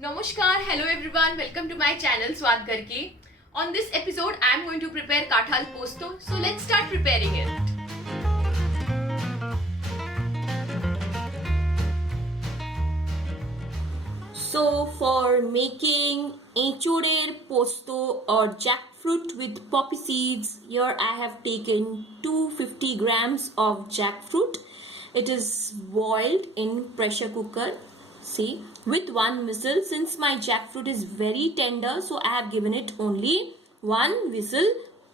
Namaskar, hello everyone, welcome to my channel Swad Karke. On this episode, I am going to prepare Kathal Posto. So let's start preparing it. So for making Echor'er Posto or jackfruit with poppy seeds, here I have taken 250 grams of jackfruit. It is boiled in pressure cooker. See, with one whistle. Since my jackfruit is very tender, so I have given it only one whistle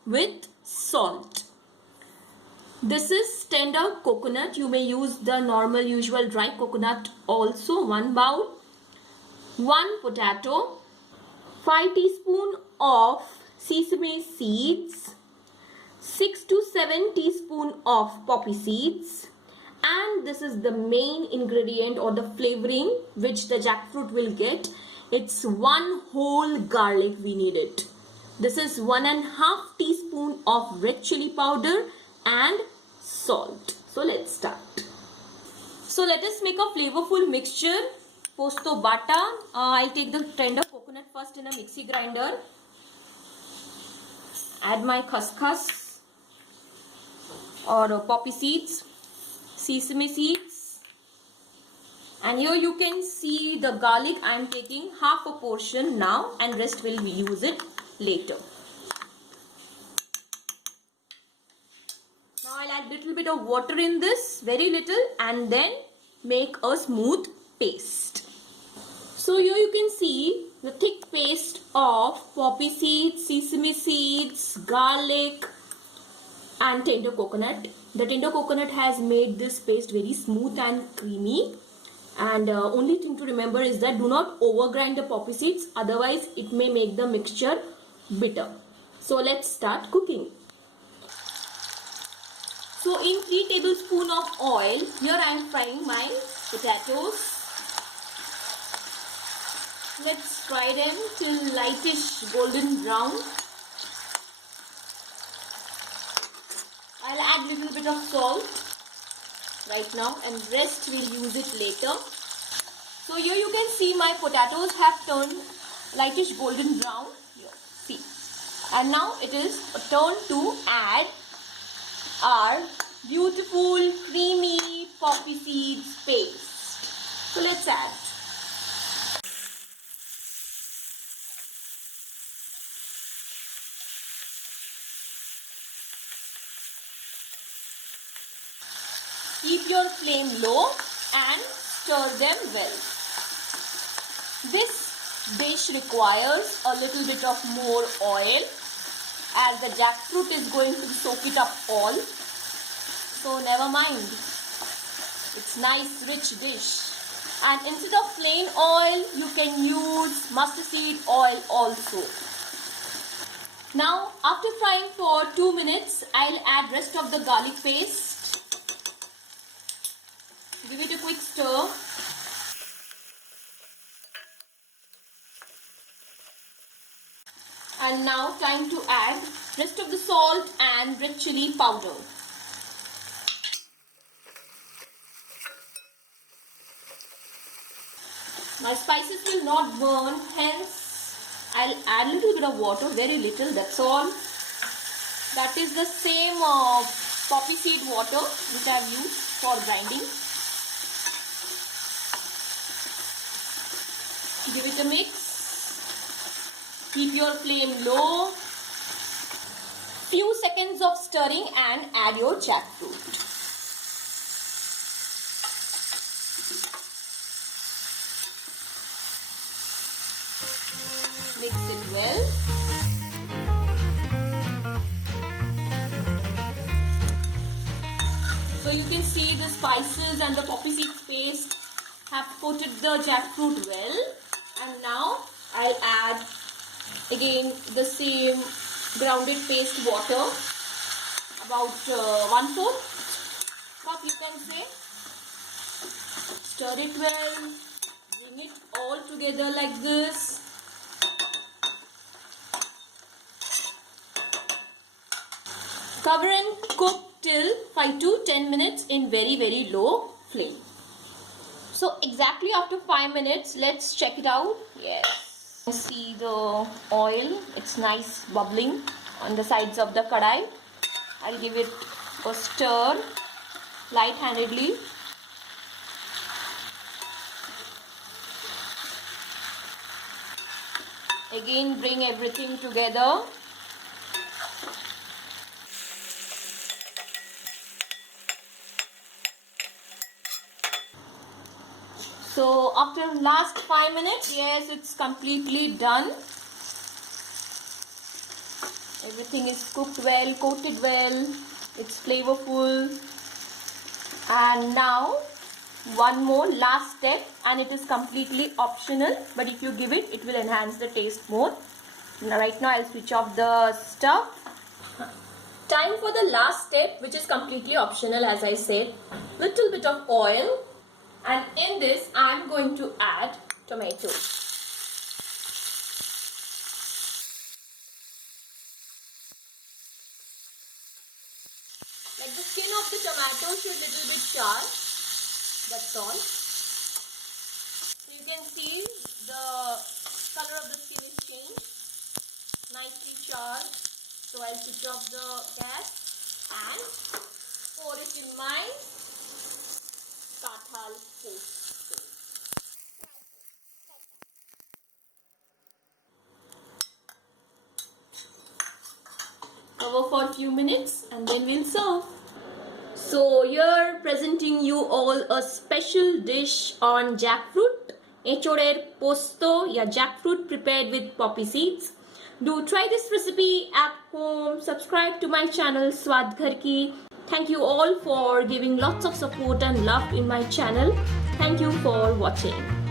with salt. This is tender coconut. You may use the normal usual dry coconut also. 1 bowl. 1 potato, 5 teaspoons of sesame seeds, 6 to 7 teaspoons of poppy seeds, and this is the main ingredient or the flavoring which the jackfruit will get. It's 1 whole garlic we need it. This is 1.5 teaspoon of red chilli powder and salt. So let's start. So let us make a flavorful mixture. Posto bata. I'll take the tender coconut first in a mixie grinder. Add my khuskhus or poppy seeds, sesame seeds, and here you can see the garlic. I am taking half a portion now and rest will use it later. Now I'll add little bit of water in this, very little, and then make a smooth paste. So here you can see the thick paste of poppy seeds, sesame seeds, garlic and tender coconut. The tender coconut has made this paste very smooth and creamy. And only thing to remember is that do not overgrind the poppy seeds, otherwise it may make the mixture bitter. So let's start cooking. So in 3 tablespoons of oil, here I am frying my potatoes. Let's fry them till lightish golden brown. I'll add little bit of salt right now and rest we'll use it later. So here you can see my potatoes have turned lightish golden brown. Here, see. And now it is a turn to add our beautiful creamy poppy seeds paste. So let's add. Keep your flame low and stir them well. This dish requires a little bit of more oil as the jackfruit is going to soak it up all. So never mind. It's nice rich dish. And instead of plain oil, you can use mustard seed oil also. Now after frying for 2 minutes, I'll add rest of the garlic paste. Give it a quick stir. And now time to add rest of the salt and red chilli powder. My spices will not burn, hence I'll add a little bit of water, very little, that's all. That is the same poppy seed water which I have used for grinding. Give it a mix. Keep your flame low. Few seconds of stirring and add your jackfruit. Mix it well. So you can see the spices and the poppy seeds paste have coated the jackfruit well. And now I'll add again the same grounded paste water, about 1/4 cup you can say. Stir it well, bring it all together like this. Cover and cook till 5 to 10 minutes in very low flame. So exactly after 5 minutes, let's check it out. Yes. See the oil, it's nice bubbling on the sides of the kadai. I'll give it a stir light-handedly. Again, bring everything together. So after last 5 minutes, yes, it's completely done. Everything is cooked well, coated well, it's flavorful. And now one more last step, and it is completely optional, but if you give it, it will enhance the taste more. Now, right now I'll switch off the stove. Time for the last step, which is completely optional, as I said. Little bit of oil, and in this I'm going to add tomatoes. Like the skin of the tomato should little bit char. That's all. So you can see the color of the skin is changed. Nicely charred. So I'll switch off the gas and pour it in my Kathal Posto. Cover for a few minutes and then we'll serve. So here presenting you all a special dish on jackfruit, Echor'er Posto, yeah, jackfruit prepared with poppy seeds. Do try this recipe at home. Subscribe to my channel Swad Ghar Ki. Thank you all for giving lots of support and love in my channel. Thank you for watching.